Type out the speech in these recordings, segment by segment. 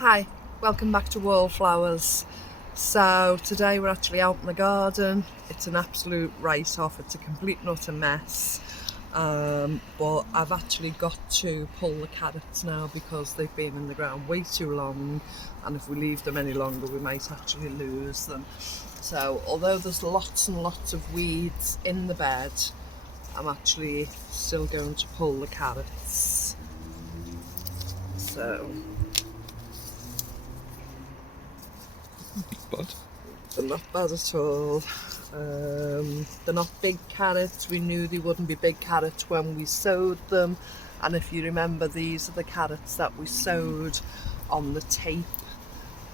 Hi, welcome back to Wallflowers. So today we're actually out in the garden. It's an absolute write-off, it's a complete and utter mess. But I've actually got to pull the carrots now because they've been in the ground way too long, and if we leave them any longer we might actually lose them. So although there's lots and lots of weeds in the bed, I'm actually still going to pull the carrots. So But they're not bad at all. They're not big carrots. We knew they wouldn't be big carrots when we sowed them, and if you remember, these are the carrots that we sowed on the tape.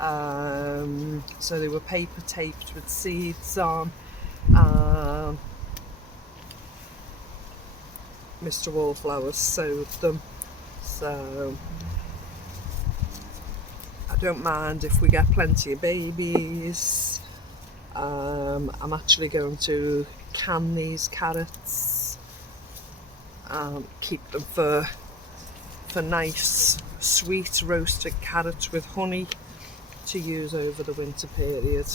So they were paper taped with seeds on. Mr. Wallflowers sowed them, so I don't mind if we get plenty of babies. I'm actually going to can these carrots, keep them for nice sweet roasted carrots with honey to use over the winter period.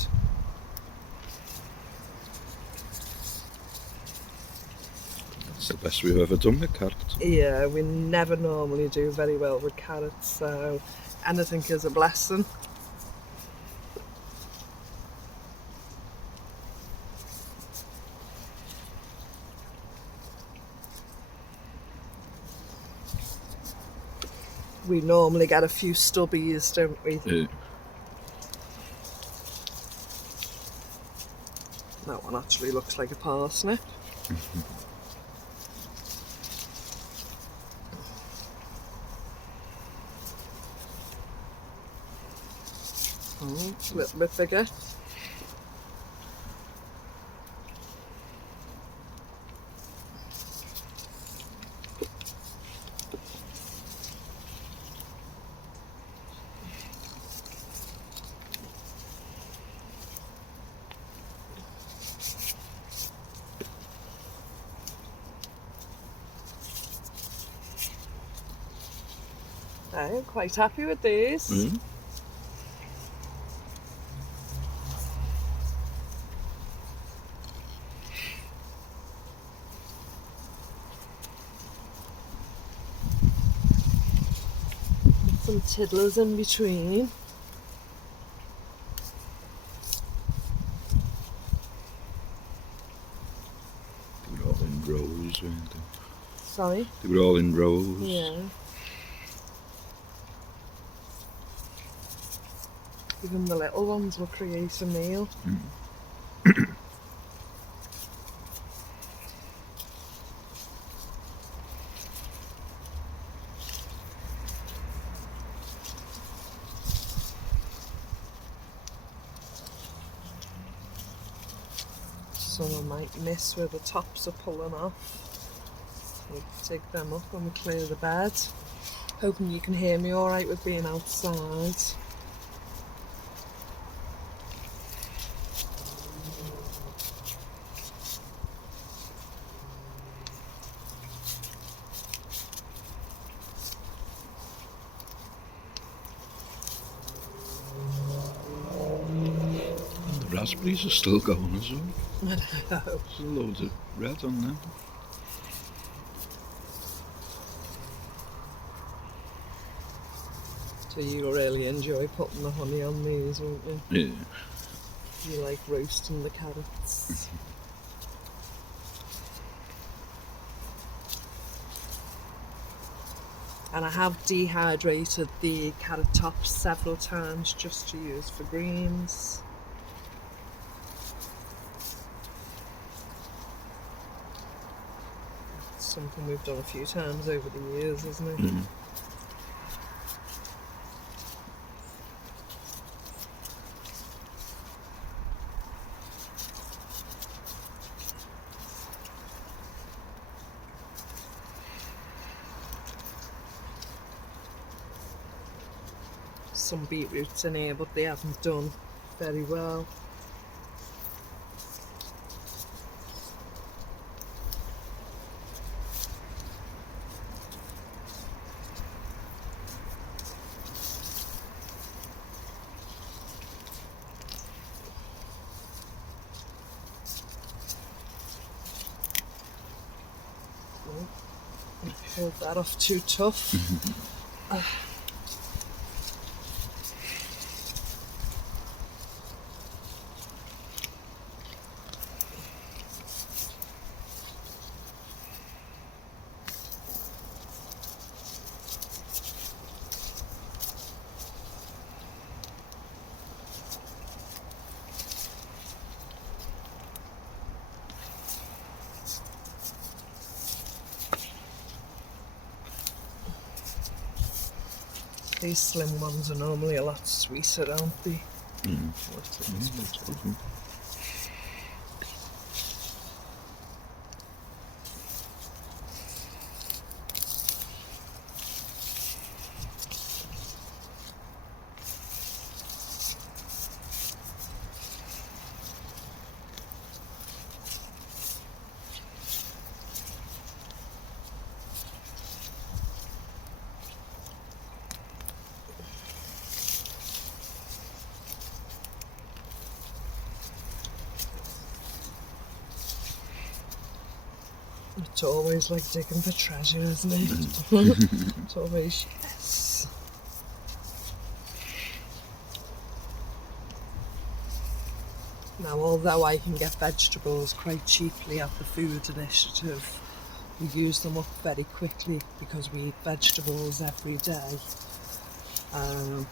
that's the best we've ever done with carrots. Yeah, we never normally do very well with carrots, so anything is a blessing. We normally get a few stubbies, don't we? Yeah. That one actually looks like a parsnip. A little bit bigger. I'm quite happy with these. Mm. Some tiddlers in between. They were all in rows, weren't they? Sorry? They were all in rows. Yeah. Even the little ones will create a meal. Some I might miss where the tops are pulling off. We'll take them up when we clear the bed. Hoping you can hear me alright with being outside. And the raspberries are still going as well. I know. There's loads of red on them. So you'll really enjoy putting the honey on these, won't you? Yeah. You like roasting the carrots. And I have dehydrated the carrot tops several times just to use for greens. It's something we've done a few times over the years, isn't it? Mm. Some beetroots in here, but they haven't done very well. Pulled that off too tough. These slim ones are normally a lot sweeter, aren't they? It's always like digging for treasure, isn't it? It's always yes. Now, although I can get vegetables quite cheaply at the Food Initiative, we use them up very quickly because we eat vegetables every day.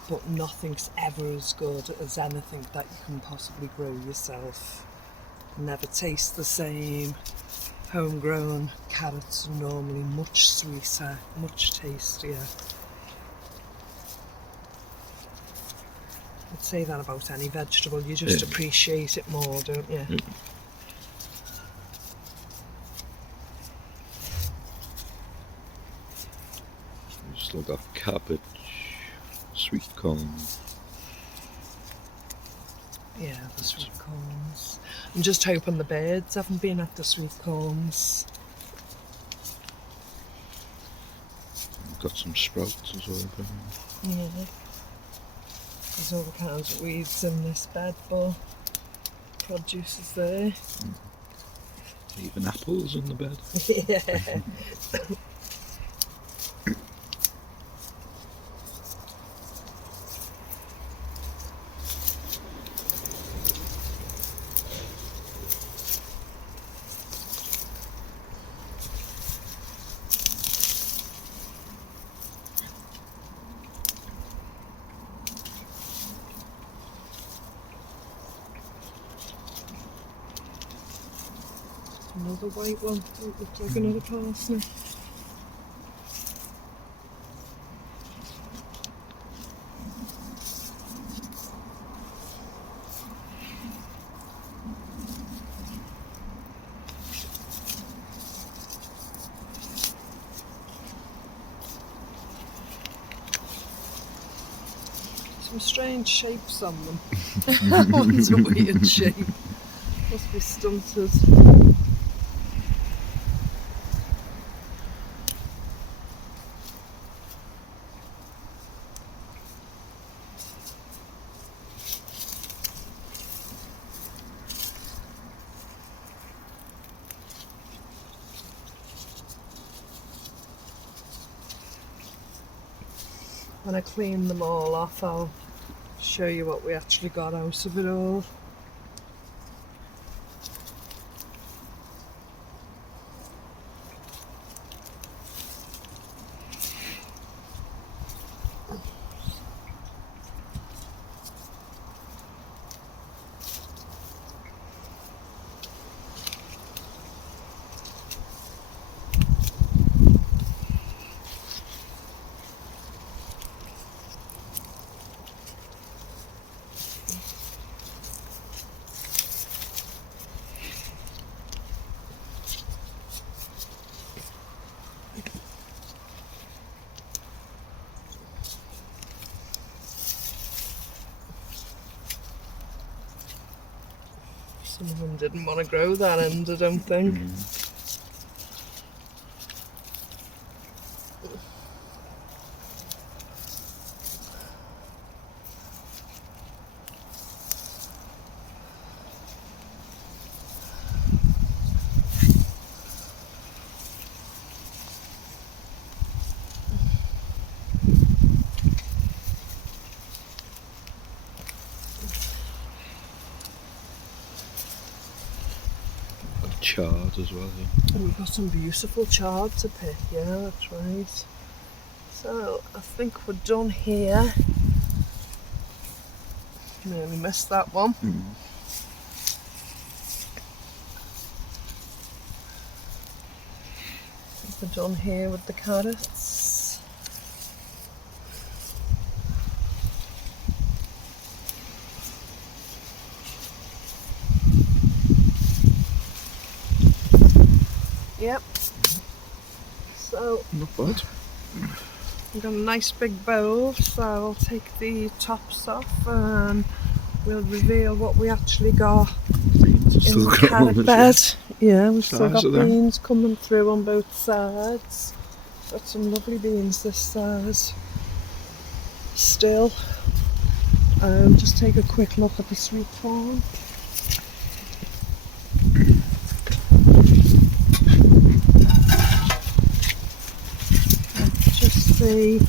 But nothing's ever as good as anything that you can possibly grow yourself. Never tastes the same. Homegrown carrots are normally much sweeter, much tastier. I'd say that about any vegetable, you just appreciate it more, don't you? We've still got cabbage, sweet corn. Yeah, the sweet corns. I'm just hoping the birds haven't been at the sweet corns. We've got some sprouts as well. Yeah. There's all kinds of weeds in this bed, but produce is there. Even apples in the bed. Yeah. Another white one, don't look like another parsnip. Some strange shapes on them. That one's a weird shape. Must be stunted. When I clean them all off, I'll show you what we actually got out of it all. Some of them didn't want to grow that end, I don't think. chard as well. Yeah. And we've got some beautiful chard to pick, yeah, that's right. So I think we're done here. Nearly missed that one. We're done here with the carrots. Yep. So Not bad. we've got a nice big bowl, so I'll take the tops off and we'll reveal what we actually got Beans are in still the got carrot on, bed. Yeah, we've still Size got of them. beans coming through on both sides. Got some lovely beans this size. Still, just take a quick look at the sweet corn. Just the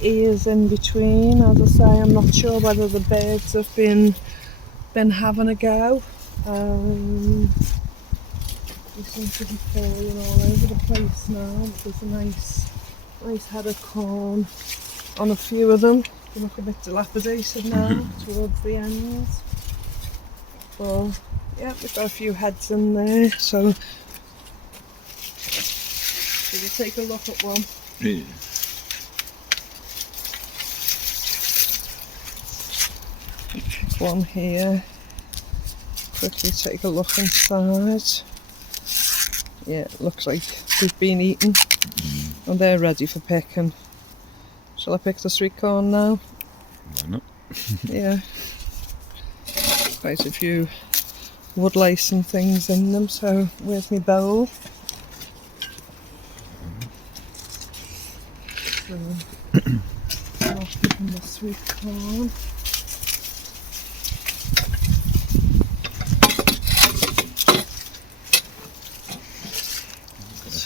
ears in between. As I say, I'm not sure whether the birds have been having a go. They seem to be falling all over the place now. There's a nice head of corn on a few of them. They look a bit dilapidated now towards the end. But yeah, we've got a few heads in there. So we'll take a look at one. Yeah. One here. Quickly take a look inside. Yeah, it looks like they've been eaten and they're ready for picking. Shall I pick the sweet corn now? Why not? Yeah. Quite a few woodlice and things in them, so where's my bowl? So, I'll put in the sweet corn.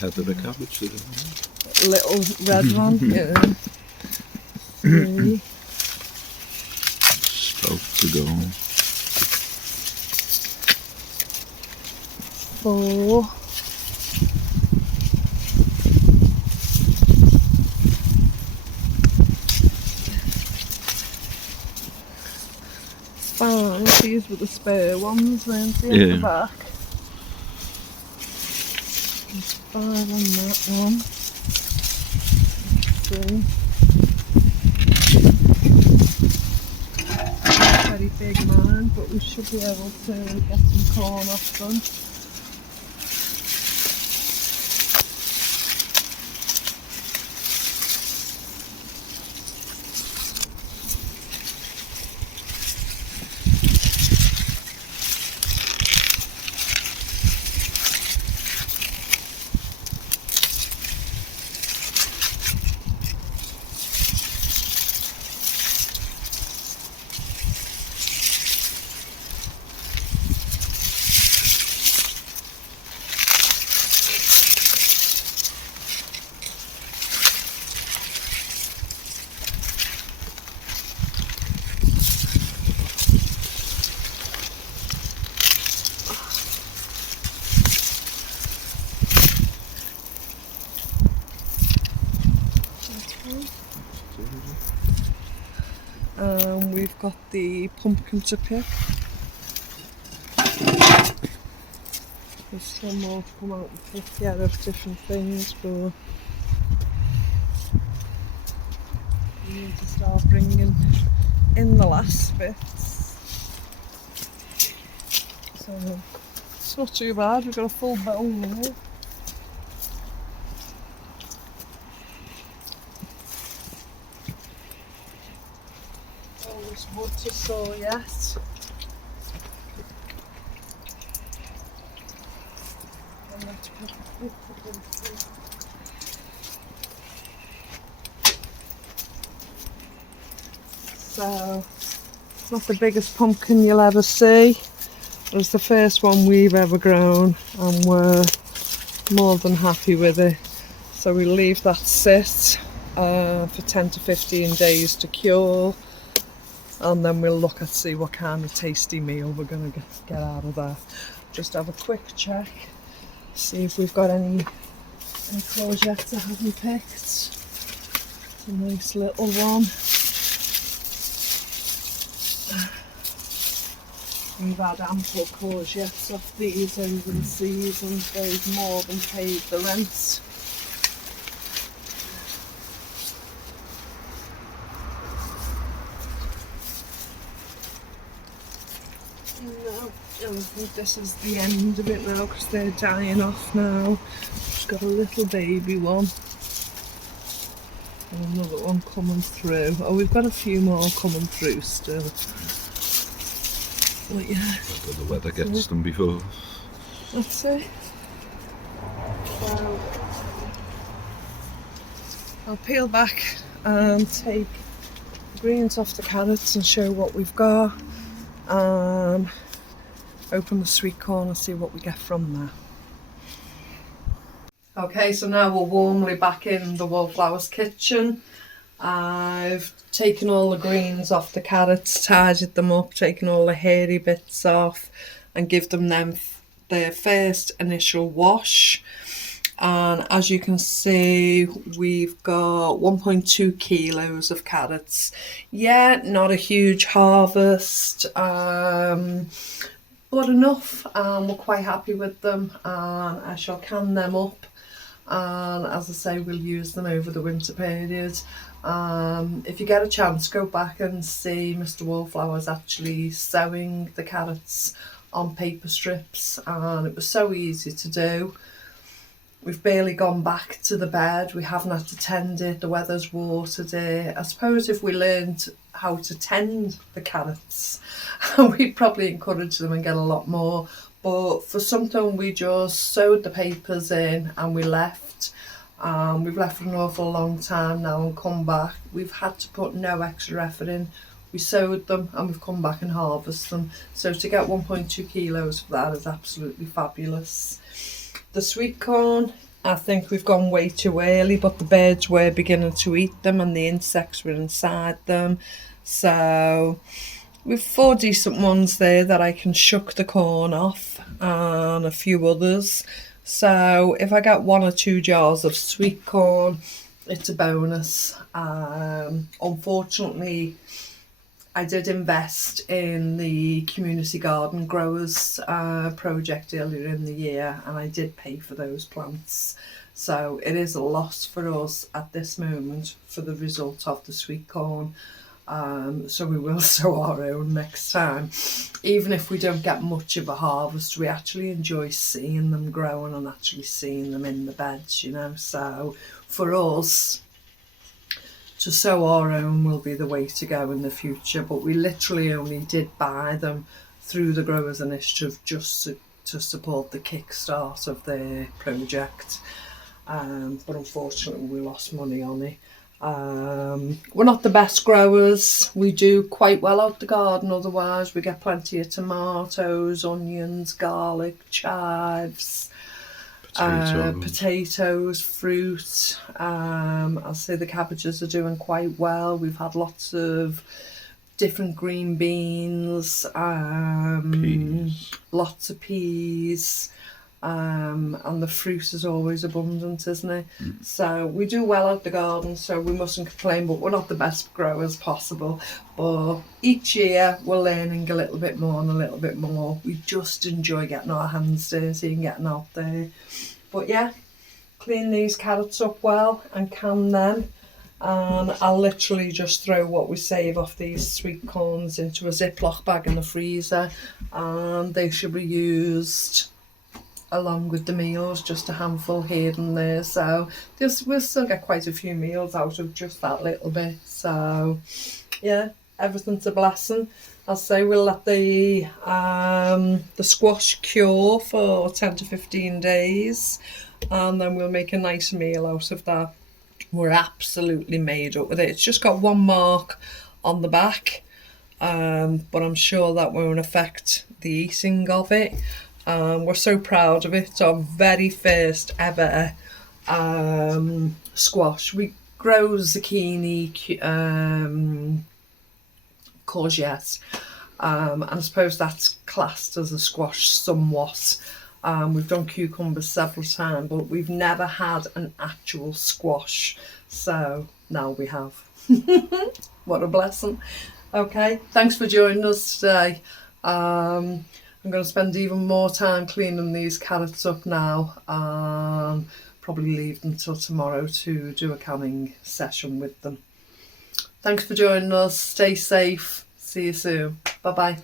Head of the cabbage. Little red one, yeah. 3. Spoke to go. 4. 5. These were the spare ones, weren't they, at the back? There's 5 on that one. 3. Very big man, but we should be able to get some corn off them. We've got the pumpkin to pick. There's some more to come out and pick, yeah, of different things, but we need to start bringing in the last bits. So it's not too bad, we've got a full bowl now. Wood to saw yet. So it's not the biggest pumpkin you'll ever see. It was the first one we've ever grown and we're more than happy with it. So we leave that sit for 10 to 15 days to cure. And then we'll look at see what kind of tasty meal we're going to get out of that. just have a quick check, see if we've got any courgettes I haven't picked. It's a nice little one. We've had ample courgettes off these over the season. They've more than paid the rent. No, I think this is the end of it now because they're dying off now. Just got a little baby one. And another one coming through. Oh, we've got a few more coming through still. But yeah. Whether the weather gets them before. That's it. So I'll peel back and take the greens off the carrots and show what we've got. Open the sweet corn and see what we get from there. Okay, so now we're warmly back in the Wallflowers kitchen. I've taken all the greens off the carrots, tidied them up, taken all the hairy bits off and give them their first initial wash. And as you can see, we've got 1.2 kilos of carrots. Yeah, not a huge harvest, but enough. We're quite happy with them, and I shall can them up. And as I say, we'll use them over the winter period. If you get a chance, go back and see Mr. Wallflowers actually sowing the carrots on paper strips, and it was so easy to do. We've barely gone back to the bed, we haven't had to tend it, the weather's watered it. I suppose if we learned how to tend the carrots, we'd probably encourage them and get a lot more. But for something, we just sewed the papers in and we left. We've left for an awful long time now and come back. We've had to put no extra effort in. We sowed them and we've come back and harvested them. So to get 1.2 kilos for that is absolutely fabulous. The sweet corn, I think we've gone way too early, but the birds were beginning to eat them and the insects were inside them. So we've 4 decent ones there that I can shuck the corn off, and a few others. So if I get 1 or 2 jars of sweet corn, it's a bonus. Unfortunately, I did invest in the community garden growers project earlier in the year, and I did pay for those plants. So it is a loss for us at this moment for the result of the sweet corn. So we will sow our own next time. Even if we don't get much of a harvest, we actually enjoy seeing them growing and actually seeing them in the beds, you know. So for us, to sow our own will be the way to go in the future, but we literally only did buy them through the Growers Initiative just to support the kickstart of their project. But unfortunately we lost money on it. We're not the best growers. We do quite well out the garden otherwise. We get plenty of tomatoes, onions, garlic, chives, potatoes, fruit. I'll say the cabbages are doing quite well. We've had lots of different green beans, lots of peas, and the fruit is always abundant, isn't it? So we do well out the garden, so we mustn't complain, but we're not the best growers possible. But each year we're learning a little bit more and a little bit more. We just enjoy getting our hands dirty and getting out there. But yeah, clean these carrots up well and can them. And I'll literally just throw what we save off these sweet corns into a Ziploc bag in the freezer, and they should be used along with the meals, just a handful here and there. So we'll still get quite a few meals out of just that little bit. So yeah, everything's a blessing. I'll say we'll let the squash cure for 10 to 15 days, and then we'll make a nice meal out of that. We're absolutely made up with it. It's just got one mark on the back, but I'm sure that won't affect the eating of it. We're so proud of it. It's our very first ever squash. We grow zucchini, courgette, and I suppose that's classed as a squash somewhat. We've done cucumbers several times, but we've never had an actual squash, so now we have. What a blessing. Okay, thanks for joining us today. I'm going to spend even more time cleaning these carrots up now. Probably leave them till tomorrow to do a canning session with them. Thanks for joining us. Stay safe. See you soon. Bye bye.